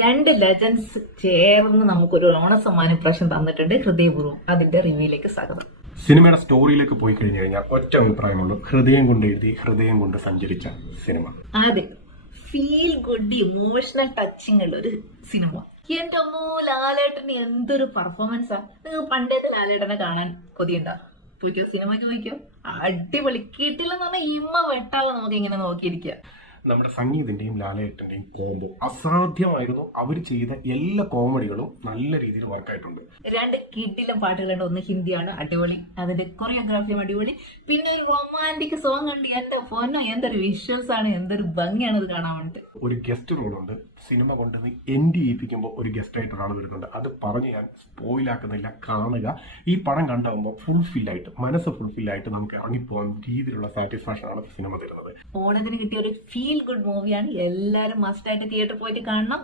രണ്ട് ലെജൻസ് ചേർന്ന് നമുക്കൊരു ഓണസമ്മാന ഇപ്രാവശ്യം തന്നിട്ടുണ്ട്. ഹൃദയപൂർവ്വം അതിന്റെ റിവ്യൂയിലേക്ക് സ്വാഗതം. സിനിമയുടെ സ്റ്റോറിയിലേക്ക് പോയി കഴിഞ്ഞു കഴിഞ്ഞാൽ ഒറ്റ അഭിപ്രായമുള്ളൂ, ഹൃദയം കൊണ്ട് എഴുതി ഹൃദയം കൊണ്ട് സഞ്ചരിച്ച സിനിമ. ആദ്യം ഫീൽ ഗുഡ് ഇമോഷണൽ ടച്ചിങ് ഉള്ള ഒരു സിനിമ. എന്റെ അമ്മോ, ലാലേട്ടന് എന്തൊരു പെർഫോമൻസാ. നിങ്ങൾ പണ്ടേത്തെ ലാലേട്ടനെ കാണാൻ കൊതിയുണ്ടോ? പോയിക്കോ, സിനിമയ്ക്ക് പോയിക്കോ. അടിപൊളി. കിട്ടില്ലെന്ന് പറഞ്ഞാൽ ഇമ്മ വെട്ടാതെ നമുക്ക് ഇങ്ങനെ നോക്കിയിരിക്കുക. നമ്മുടെ സംഗീതിന്റെയും ലാലേട്ടന്റെയും കോംബോ അസാധ്യമായിരുന്നു. അവർ ചെയ്ത എല്ലാ കോമഡികളും നല്ല രീതിയിൽ വർക്കായിട്ടുണ്ട്. രണ്ട് കിഡിലെ പാട്ടുകളുണ്ട്. ഒന്ന് ഹിന്ദിയാണ്, അടിപൊളി. അതിന്റെ കൊറിയോഗ്രാഫിയും അടിപൊളി. പിന്നെ ഒരു റൊമാൻറ്റിക് സോങ് ഉണ്ട്. എന്റെ ഫോനോ, എന്തൊരു വിഷ്വൽസ് ആണ്, എന്തൊരു ഭംഗിയാണ് ഇത് കാണാൻ വേണ്ടിട്ട്. ഒരു ഗസ്റ്റ് റോളുണ്ട്. സിനിമ കൊണ്ട് എൻഡ് ചെയ്യിപ്പിക്കുമ്പോൾ ഒരു ഗസ്റ്റ് ആയിട്ട് ഒരാൾ വരുന്നുണ്ട്. അത് പറഞ്ഞ് ഞാൻ സ്പോയിലാക്കുന്നില്ല, കാണുക. ഈ പടം കണ്ടാകുമ്പോൾ ഫുൾഫില്ലായിട്ട്, മനസ്സ് ഫുൾഫില്ലായിട്ട് നമുക്ക് ഇറങ്ങിപ്പോകാൻ രീതിയിലുള്ള സാറ്റിസ്ഫാക്ഷൻ ആണ് സിനിമ തരുന്നത്. ഓണത്തിന് കിട്ടിയ ഒരു ഫീൽ ഗുഡ് മൂവിയാണ്. എല്ലാവരും മസ്റ്റ് ആയിട്ട് തിയേറ്ററിൽ പോയിട്ട് കാണണം.